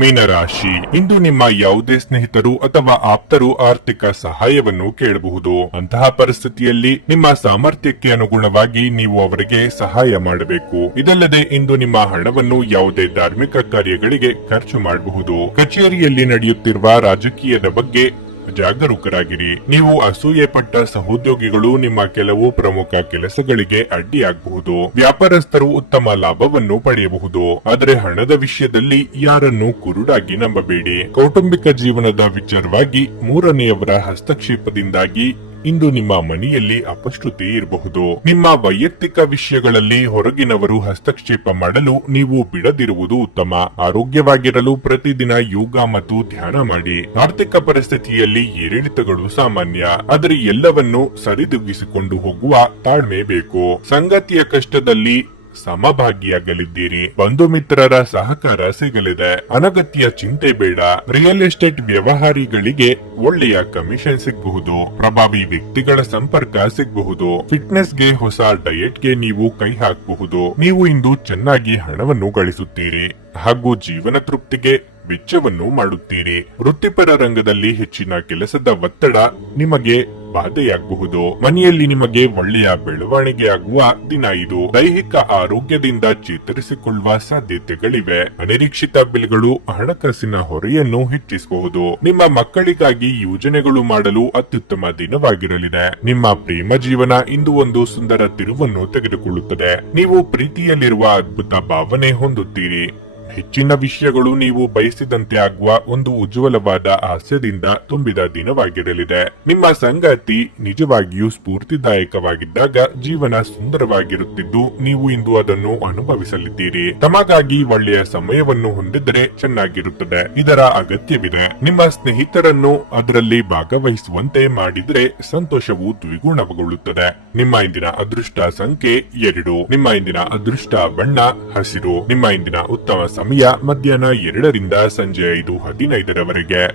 ಮೀನರಾಶಿ, ಇಂದು ನಿಮ್ಮ ಯಾವುದೇ ಸ್ನೇಹಿತರು ಅಥವಾ ಆಪ್ತರು ಆರ್ಥಿಕ ಸಹಾಯವನ್ನು ಕೇಳಬಹುದು. ಅಂತಹ ಪರಿಸ್ಥಿತಿಯಲ್ಲಿ ನಿಮ್ಮ ಸಾಮರ್ಥ್ಯಕ್ಕೆ ಅನುಗುಣವಾಗಿ ನೀವು ಅವರಿಗೆ ಸಹಾಯ ಮಾಡಬೇಕು. ಇದಲ್ಲದೆ ಇಂದು ನಿಮ್ಮ ಹಣವನ್ನು ಯಾವುದೇ ಧಾರ್ಮಿಕ ಕಾರ್ಯಗಳಿಗೆ ಖರ್ಚು ಮಾಡಬಹುದು. ಕಚೇರಿಯಲ್ಲಿ ನಡೆಯುತ್ತಿರುವ ರಾಜಕೀಯದ ಬಗ್ಗೆ ಜಾಗರೂಕರಾಗಿರಿ. ನೀವು ಅಸೂಯೆ ಪಟ್ಟ ಸಹೋದ್ಯೋಗಿಗಳು ನಿಮ್ಮ ಕೆಲವು ಪ್ರಮುಖ ಕೆಲಸಗಳಿಗೆ ಅಡ್ಡಿಯಾಗಬಹುದು. ವ್ಯಾಪಾರಸ್ಥರು ಉತ್ತಮ ಲಾಭವನ್ನು ಪಡೆಯಬಹುದು. ಆದರೆ ಹಣದ ವಿಷಯದಲ್ಲಿ ಯಾರನ್ನು ಕುರುಡಾಗಿ ನಂಬಬೇಡಿ. ಕೌಟುಂಬಿಕ ಜೀವನದ ವಿಚಾರವಾಗಿ ಮೂರನೆಯವರ ಹಸ್ತಕ್ಷೇಪದಿಂದಾಗಿ ಇಂದು ನಿಮ್ಮ ಮನೆಯಲ್ಲಿ ಅಪಶ್ರುತಿ ಇರಬಹುದು. ನಿಮ್ಮ ವೈಯಕ್ತಿಕ ವಿಷಯಗಳಲ್ಲಿ ಹೊರಗಿನವರು ಹಸ್ತಕ್ಷೇಪ ಮಾಡಲು ನೀವು ಬಿಡದಿರುವುದು ಉತ್ತಮ. ಆರೋಗ್ಯವಾಗಿರಲು ಪ್ರತಿದಿನ ಯೋಗ ಮತ್ತು ಧ್ಯಾನ ಮಾಡಿ. ಆರ್ಥಿಕ ಪರಿಸ್ಥಿತಿಯಲ್ಲಿ ಏರಿಳಿತಗಳು ಸಾಮಾನ್ಯ, ಆದರೆ ಎಲ್ಲವನ್ನೂ ಸರಿದೂಗಿಸಿಕೊಂಡು ಹೋಗುವ ತಾಳ್ಮೆ ಬೇಕು. ಸಂಗಾತಿಯ ಕಷ್ಟದಲ್ಲಿ ಸಮಭಾಗಿಯಾಗಲಿದ್ದೀರಿ. ಬಂಧು ಮಿತ್ರರ ಸಹಕಾರ ಸಿಗಲಿದೆ. ಅನಗತ್ಯ ಚಿಂತೆ ಬೇಡ. ರಿಯಲ್ ಎಸ್ಟೇಟ್ ವ್ಯವಹಾರಿಗಳಿಗೆ ಒಳ್ಳೆಯ ಕಮಿಷನ್ ಸಿಗಬಹುದು. ಪ್ರಭಾವಿ ವ್ಯಕ್ತಿಗಳ ಸಂಪರ್ಕ ಸಿಗಬಹುದು. ಫಿಟ್ನೆಸ್ಗೆ, ಹೊಸ ಡಯಟ್ಗೆ ನೀವು ಕೈ ಹಾಕಬಹುದು. ನೀವು ಇಂದು ಚೆನ್ನಾಗಿ ಹಣವನ್ನು ಗಳಿಸುತ್ತೀರಿ ಹಾಗೂ ಜೀವನ ತೃಪ್ತಿಗೆ ವೆಚ್ಚವನ್ನು ಮಾಡುತ್ತೀರಿ. ವೃತ್ತಿಪರ ರಂಗದಲ್ಲಿ ಹೆಚ್ಚಿನ ಕೆಲಸದ ಒತ್ತಡ ನಿಮಗೆ ಬಾಧೆಯಾಗಬಹುದು. ಮನೆಯಲ್ಲಿ ನಿಮಗೆ ಒಳ್ಳೆಯ ಬೆಳವಣಿಗೆ ಆಗುವ ದಿನ ಇದು. ದೈಹಿಕ ಆರೋಗ್ಯದಿಂದ ಚೇತರಿಸಿಕೊಳ್ಳುವ ಸಾಧ್ಯತೆಗಳಿವೆ. ಅನಿರೀಕ್ಷಿತ ಬಿಲ್ಗಳು ಹಣಕಾಸಿನ ಹೊರೆಯನ್ನು ಹೆಚ್ಚಿಸಬಹುದು. ನಿಮ್ಮ ಮಕ್ಕಳಿಗಾಗಿ ಯೋಜನೆಗಳು ಮಾಡಲು ಅತ್ಯುತ್ತಮ ದಿನವಾಗಿರಲಿದೆ. ನಿಮ್ಮ ಪ್ರೇಮ ಜೀವನ ಇಂದು ಒಂದು ಸುಂದರ ತಿರುವನ್ನು ತೆಗೆದುಕೊಳ್ಳುತ್ತದೆ. ನೀವು ಪ್ರೀತಿಯಲ್ಲಿರುವ ಅದ್ಭುತ ಭಾವನೆ ಹೊಂದುತ್ತೀರಿ. ಹೆಚ್ಚಿನ ವಿಷಯಗಳು ನೀವು ಬಯಸಿದಂತೆ ಆಗುವ ಒಂದು ಉಜ್ವಲವಾದ ಹಾಸ್ಯದಿಂದ ತುಂಬಿದ ದಿನವಾಗಿರಲಿದೆ. ನಿಮ್ಮ ಸಂಗಾತಿ ನಿಜವಾಗಿಯೂ ಸ್ಫೂರ್ತಿದಾಯಕವಾಗಿದ್ದಾಗ ಜೀವನ ಸುಂದರವಾಗಿರುತ್ತಿದ್ದು ನೀವು ಇಂದು ಅದನ್ನು ಅನುಭವಿಸಲಿದ್ದೀರಿ. ತಮಗಾಗಿ ಒಳ್ಳೆಯ ಸಮಯವನ್ನು ಹೊಂದಿದರೆ ಚೆನ್ನಾಗಿರುತ್ತದೆ. ಇದರ ಅಗತ್ಯವಿದೆ. ನಿಮ್ಮ ಸ್ನೇಹಿತರನ್ನು ಅದರಲ್ಲಿ ಭಾಗವಹಿಸುವಂತೆ ಮಾಡಿದ್ರೆ ಸಂತೋಷವು ದ್ವಿಗುಣಗೊಳ್ಳುತ್ತದೆ. ನಿಮ್ಮ ಇಂದಿನ ಅದೃಷ್ಟ ಸಂಖ್ಯೆ 2. ನಿಮ್ಮ ಇಂದಿನ ಅದೃಷ್ಟ ಬಣ್ಣ ಹಸಿರು. ನಿಮ್ಮ ಇಂದಿನ ಉತ್ತಮ ಸಮಯ ಮಧ್ಯಾಹ್ನ 2 ರಿಂದ ಸಂಜೆ 5:15 ರವರೆಗೆ.